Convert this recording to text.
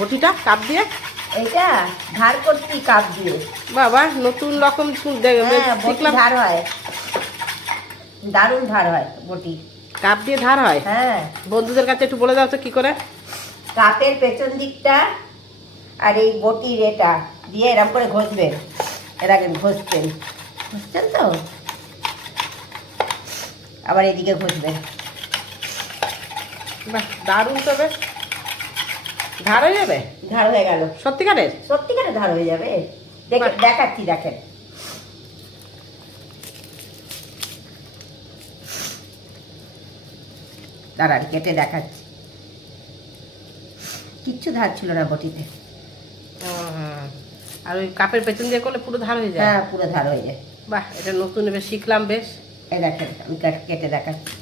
বটিটা cup দিয়ে এইটা ধার করছি কাপ দিয়ে। বাবা নতুন রকম বটি ধার হয়, দারুণ ধার হয় বটি। কাপ দিয়ে ধার হয়? হ্যাঁ। বন্ধুদের কাছে একটু বলে দাও তো কি করে। কাপের পেছন দিকটা আর এই বটির এটা দিয়ে এরকম করে ঘষবেন, এর আগে ঘষবেন, বুঝছেন তো? আবার এদিকে ঘষবেন। বাহ দারুণ তো, বেশ ধার হয়ে যাবে। ধার হয়ে গেল। সত্যিকারের? সত্যিকারের ধার হয়ে যাবে। দেখাচ্ছি, দেখেন। দাঁড়ান কেটে দেখাচ্ছি। কিচ্ছু ধার ছিল না বটিতে। আর ওই কাপের পেছন দিয়ে করলে পুরো ধার হয়ে যায়? হ্যাঁ পুরো ধার হয়ে যায়। বাহ, এটা নতুন এবার শিখলাম বেশ। এই দেখেন আমি কেটে দেখাচ্ছি।